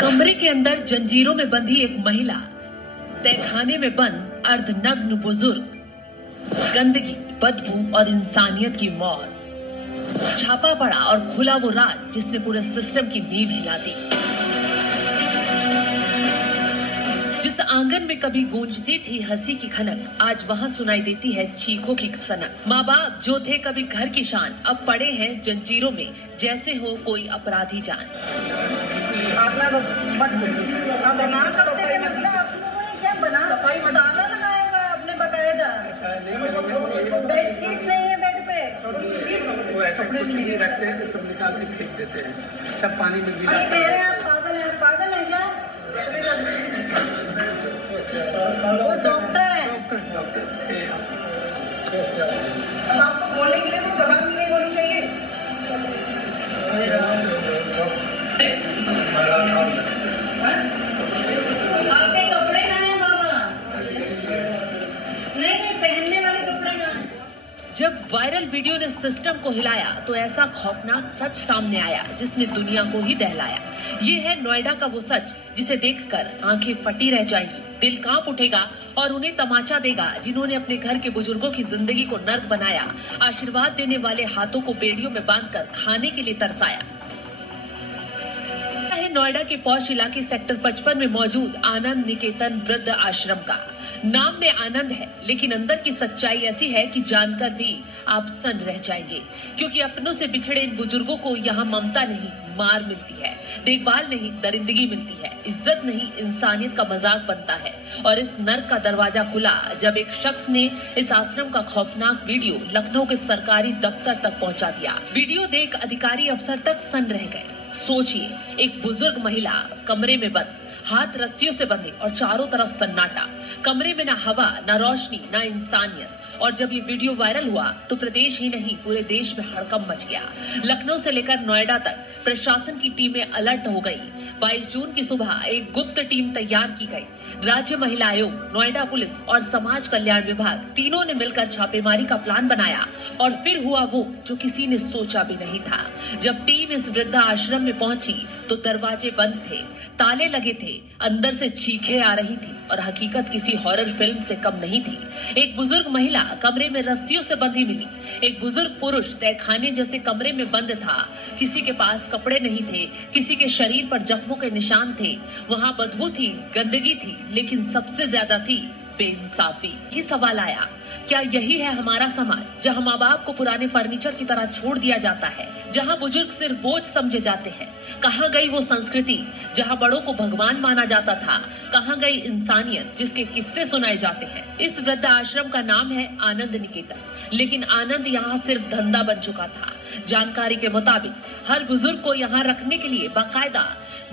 कमरे के अंदर जंजीरों में बंधी एक महिला, तहखाने में बंद अर्धनग्न बुजुर्ग, गंदगी, बदबू और इंसानियत की मौत। छापा पड़ा और खुला वो राज जिसने पूरे सिस्टम की नींव हिला दी। जिस आंगन में कभी गूंजती थी हंसी की खनक, आज वहां सुनाई देती है चीखों की सनक। माँ बाप जो थे कभी घर की शान, अब पड़े हैं जंजीरों में जैसे हो कोई अपराधी जान। सफाई ताला लगाया हुआ है, आपने बताया था। बेडशीट नहीं है बेड पे। वो ऐसा कुछ नहीं रखते हैं, सब निकाल के फेंक देते हैं, सब पानी में गिरा। कह रहे हैं आप पागल है क्या? वो डॉक्टर है। अब आपको बोलने के लिए तो जबान भी नहीं होनी चाहिए। आपके कपड़े कहाँ हैं मामा? नहीं पहनने वाले कपड़े कहाँ हैं? जब वायरल वीडियो ने सिस्टम को हिलाया तो ऐसा खौफनाक सच सामने आया जिसने दुनिया को ही दहलाया। ये है नोएडा का वो सच जिसे देखकर आंखें फटी रह जाएंगी, दिल कांप उठेगा और उन्हें तमाचा देगा जिन्होंने अपने घर के बुजुर्गों की जिंदगी को नर्क बनाया, आशीर्वाद देने वाले हाथों को बेड़ियों में बांधकर खाने के लिए तरसाया। है नोएडा के पौष इलाके सेक्टर 55 में मौजूद आनंद निकेतन वृद्ध आश्रम का। नाम में आनंद है, लेकिन अंदर की सच्चाई ऐसी है कि जानकर भी आप सन्न रह जाएंगे, क्योंकि अपनों से बिछड़े इन बुजुर्गों को यहाँ ममता नहीं मार मिलती है, देखभाल नहीं दरिंदगी मिलती है, इज्जत नहीं इंसानियत का मजाक बनता है। और इस नर्क का दरवाजा खुला जब एक शख्स ने इस आश्रम का खौफनाक वीडियो लखनऊ के सरकारी दफ्तर तक पहुँचा दिया। वीडियो देख अधिकारी अफसर तक सन्न रह गए। सोचिए, एक बुजुर्ग महिला कमरे में बंद, हाथ रस्सियों से बंधे और चारों तरफ सन्नाटा, कमरे में ना हवा ना रोशनी ना इंसानियत। और जब ये वीडियो वायरल हुआ तो प्रदेश ही नहीं पूरे देश में हड़कंप मच गया। लखनऊ से लेकर नोएडा तक प्रशासन की टीमें अलर्ट हो गई। 22 जून की सुबह एक गुप्त टीम तैयार की गई। राज्य महिला आयोग, नोएडा पुलिस और समाज कल्याण विभाग तीनों ने मिलकर छापेमारी का प्लान बनाया और फिर हुआ वो जो किसी ने सोचा भी नहीं था। जब टीम इस वृद्धा आश्रम में पहुंची तो दरवाजे बंद थे, ताले लगे थे, अंदर से चीखें आ रही थी और हकीकत किसी हॉरर फिल्म से कम नहीं थी। एक बुजुर्ग महिला कमरे में रस्सियों से बंधी मिली, एक बुजुर्ग पुरुष तहखाने जैसे कमरे में बंद था। किसी के पास कपड़े नहीं थे, किसी के शरीर पर जख्मों के निशान थे। वहाँ बदबू थी, गंदगी थी, लेकिन सबसे ज्यादा थी बेइंसाफी। ये सवाल आया, क्या यही है हमारा समाज, जहां माँ बाप को पुराने फर्नीचर की तरह छोड़ दिया जाता है, जहां बुजुर्ग सिर्फ बोझ समझे जाते हैं? कहाँ गई वो संस्कृति जहां बड़ों को भगवान माना जाता था? कहाँ गई इंसानियत जिसके किस्से सुनाए जाते हैं? इस वृद्ध आश्रम का नाम है आनंद निकेतन, लेकिन आनंद यहाँ सिर्फ धंधा बन चुका था। जानकारी के मुताबिक हर बुजुर्ग को यहाँ रखने के लिए बाकायदा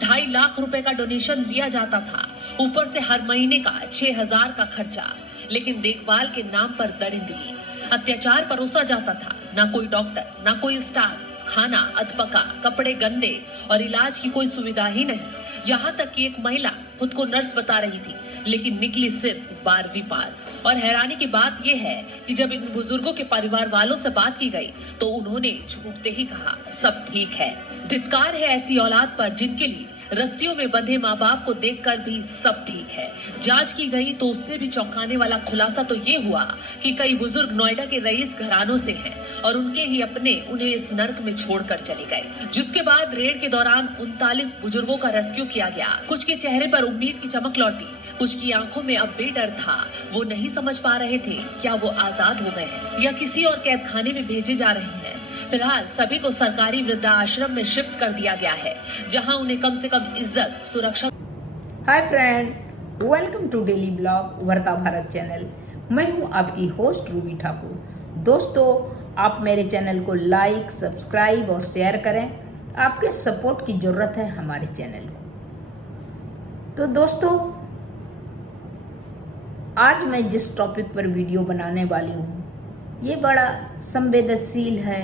2.5 लाख रुपए का डोनेशन दिया जाता था, ऊपर से हर महीने का 6,000 का खर्चा। लेकिन देखभाल के नाम पर दरिंदगी, अत्याचार परोसा जाता था। ना कोई डॉक्टर, ना कोई स्टाफ, खाना अधपका, कपड़े गंदे और इलाज की कोई सुविधा ही नहीं। यहाँ तक कि एक महिला खुद को नर्स बता रही थी, लेकिन निकली सिर्फ 12वीं पास। और हैरानी की बात यह है कि जब इन बुजुर्गों के परिवार वालों से बात की गई तो उन्होंने झूठते ही कहा सब ठीक है। धिक्कार है ऐसी औलाद पर जिनके लिए रस्सियों में बंधे माँ बाप को देखकर भी सब ठीक है। जांच की गई तो उससे भी चौंकाने वाला खुलासा तो ये हुआ कि कई बुजुर्ग नोएडा के रईस घरानों से हैं और उनके ही अपने उन्हें इस नर्क में छोड़कर चले गए। जिसके बाद रेड के दौरान 39 बुजुर्गों का रेस्क्यू किया गया। कुछ के चेहरे पर उम्मीद की चमक लौटी, कुछ की आंखों में अब भी डर था। वो नहीं समझ पा रहे थे क्या वो आजाद हो गए हैं या किसी और कैद खाने में भेजे जा रहे हैं। फिलहाल सभी को सरकारी वृद्धा आश्रम में शिफ्ट कर दिया गया है, जहां उन्हें कम से कम इज्जत, सुरक्षा। Hi friend, welcome to daily blog Varta Bharat channel. मैं हूं आपकी होस्ट रूबी ठाकुर। दोस्तों, आप मेरे चैनल को लाइक, सब्सक्राइब और शेयर करें। आपके सपोर्ट की जरूरत है हमारे चैनल को। तो दोस्तों, आज मैं जिस टॉपिक पर वीडियो बनाने वाली हूँ ये बड़ा संवेदनशील है,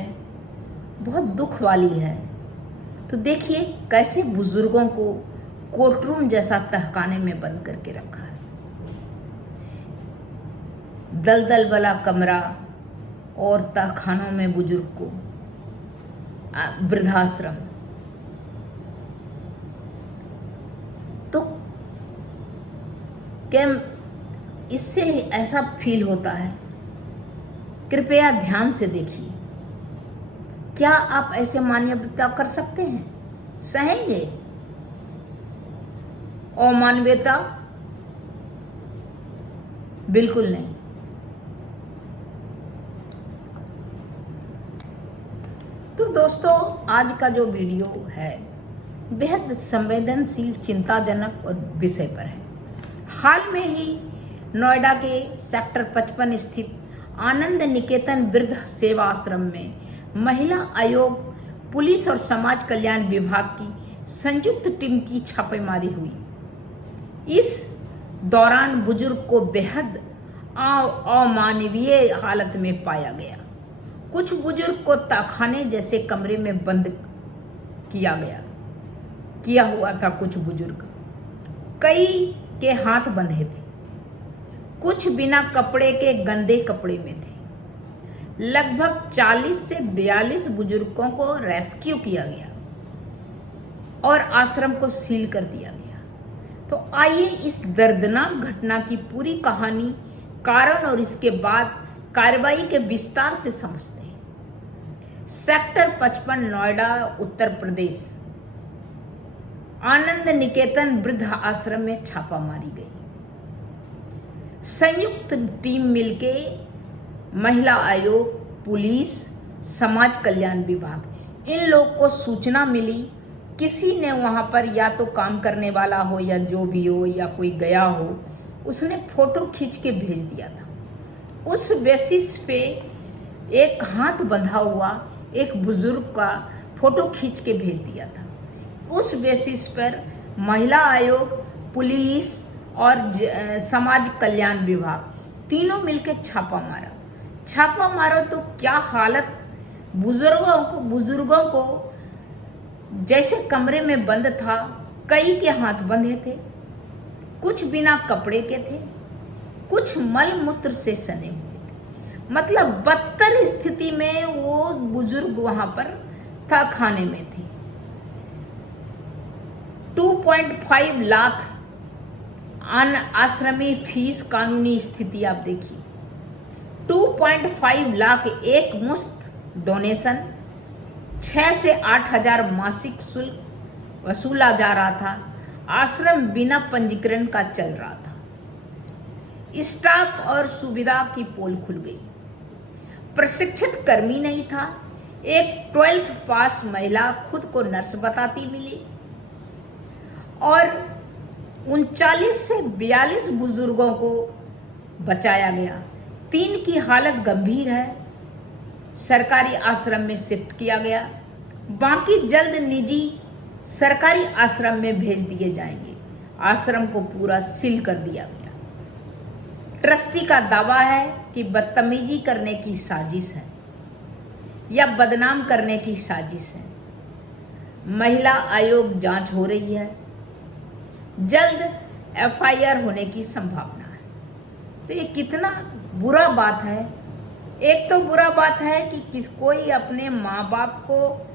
बहुत दुख वाली है। तो देखिए कैसे बुजुर्गों को कोर्टरूम जैसा तहखाने में बंद करके रखा है। दलदल वाला कमरा और तहखानों में बुजुर्ग को, वृद्धाश्रम। तो क्या इससे ऐसा फील होता है? कृपया ध्यान से देखिए। क्या आप ऐसे मानवीयता कर सकते हैं? सहेंगे अमानवीयता? बिल्कुल नहीं। तो दोस्तों, आज का जो वीडियो है बेहद संवेदनशील, चिंताजनक और विषय पर है। हाल में ही नोएडा के सेक्टर 55 स्थित आनंद निकेतन वृद्ध सेवा आश्रम में महिला आयोग, पुलिस और समाज कल्याण विभाग की संयुक्त टीम की छापेमारी हुई। इस दौरान बुजुर्ग को बेहद अमानवीय हालत में पाया गया। कुछ बुजुर्ग को तहखाने जैसे कमरे में बंद किया हुआ था। कुछ बुजुर्ग, कई के हाथ बंधे थे, कुछ बिना कपड़े के गंदे कपड़े में थे। लगभग 40 से 42 बुजुर्गों को रेस्क्यू किया गया और आश्रम को सील कर दिया गया। तो आइए इस दर्दनाक घटना की पूरी कहानी, कारण और इसके बाद कार्रवाई के विस्तार से समझते हैं। सेक्टर 55 नोएडा उत्तर प्रदेश आनंद निकेतन वृद्ध आश्रम में छापा मारी गई। संयुक्त टीम मिलके महिला आयोग, पुलिस, समाज कल्याण विभाग, इन लोग को सूचना मिली। किसी ने वहां पर या तो काम करने वाला हो या जो भी हो या कोई गया हो, उसने फोटो खींच के भेज दिया था। उस बेसिस पे एक हाथ बंधा हुआ एक बुजुर्ग का फोटो खींच के भेज दिया था। उस बेसिस पर महिला आयोग, पुलिस और समाज कल्याण विभाग तीनों मिलकर छापा मारा तो क्या हालत बुजुर्गों को जैसे कमरे में बंद था। कई के हाथ बंधे थे, कुछ बिना कपड़े के थे, कुछ मल मूत्र से सने हुए थे। मतलब बदतर स्थिति में वो बुजुर्ग वहां पर था, खाने में थे। 2.5 लाख आश्रमी फीस, कानूनी स्थिति आप देखिए। 2.5 लाख एक मुश्त डोनेशन, 6 से 8 हजार मासिक शुल्क वसूला जा रहा था। आश्रम बिना पंजीकरण का चल रहा था। स्टाफ और सुविधा की पोल खुल गई। प्रशिक्षित कर्मी नहीं था। एक 12th पास महिला खुद को नर्स बताती मिली और 39 से 42 बुजुर्गों को बचाया गया। 3 की हालत गंभीर है, सरकारी आश्रम में शिफ्ट किया गया। बाकी जल्द निजी सरकारी आश्रम में भेज दिए जाएंगे। आश्रम को पूरा सील कर दिया गया। ट्रस्टी का दावा है कि बदतमीजी करने की साजिश है या बदनाम करने की साजिश है। महिला आयोग जांच हो रही है। जल्द FIR होने की संभावना है। तो ये कितना बुरा बात है। एक तो बुरा बात है कि कोई अपने माँ बाप को,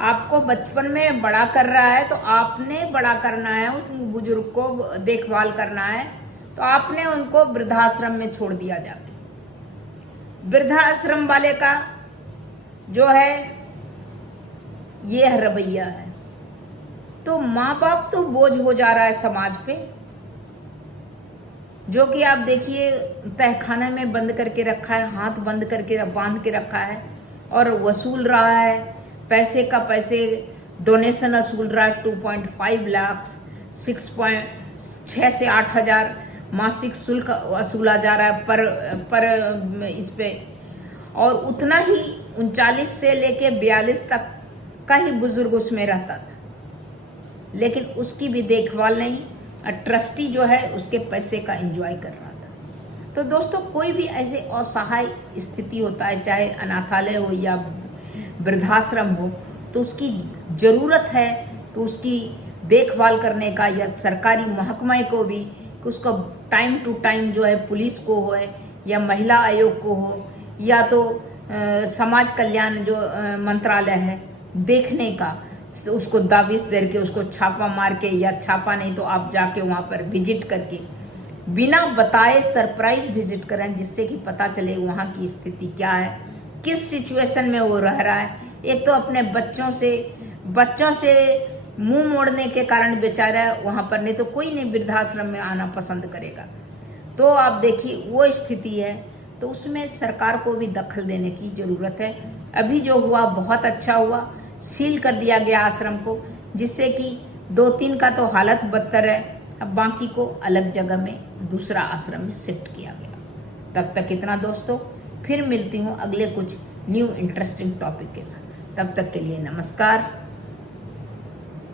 आपको बचपन में बड़ा कर रहा है तो आपने बड़ा करना है, उस बुजुर्ग को देखभाल करना है, तो आपने उनको वृद्धाश्रम में छोड़ दिया जाके। वृद्धाश्रम वाले का जो है ये रवैया है। तो माँ बाप तो बोझ हो जा रहा है समाज पे, जो कि आप देखिए तहखाने में बंद करके रखा है, हाथ बंद करके बांध के रखा है और वसूल रहा है पैसे डोनेशन वसूल रहा है। 2.5 लाख, 6 से 8 हजार मासिक शुल्क वसूला जा रहा है पर इस पे, और उतना ही 39 से लेके 42 तक का ही बुजुर्ग उसमें रहता था, लेकिन उसकी भी देखभाल नहीं। ट्रस्टी जो है उसके पैसे का एंजॉय कर रहा था। तो दोस्तों, कोई भी ऐसे असहाय स्थिति होता है, चाहे अनाथालय हो या वृद्धाश्रम हो, तो उसकी जरूरत है कि उसकी देखभाल करने का, या सरकारी महकमे को भी कि उसको टाइम टू टाइम जो है पुलिस को हो या महिला आयोग को हो या तो समाज कल्याण जो मंत्रालय है देखने का, उसको दाबिश दे के, उसको छापा मार के, या छापा नहीं तो आप जाके वहाँ पर विजिट करके बिना बताए सरप्राइज विजिट करें, जिससे कि पता चले वहाँ की स्थिति क्या है, किस सिचुएशन में वो रह रहा है। एक तो अपने बच्चों से मुंह मोड़ने के कारण बेचारा वहाँ पर, नहीं तो कोई नहीं वृद्धाश्रम में आना पसंद करेगा। तो आप देखिए वो स्थिति है, तो उसमें सरकार को भी दखल देने की जरूरत है। अभी जो हुआ बहुत अच्छा हुआ, सील कर दिया गया आश्रम को, जिससे कि 2-3 का तो हालत बदतर है, अब बाकी को अलग जगह में दूसरा आश्रम में शिफ्ट किया गया। तब तक इतना दोस्तों, फिर मिलती हूँ अगले कुछ न्यू इंटरेस्टिंग टॉपिक के साथ। तब तक के लिए नमस्कार।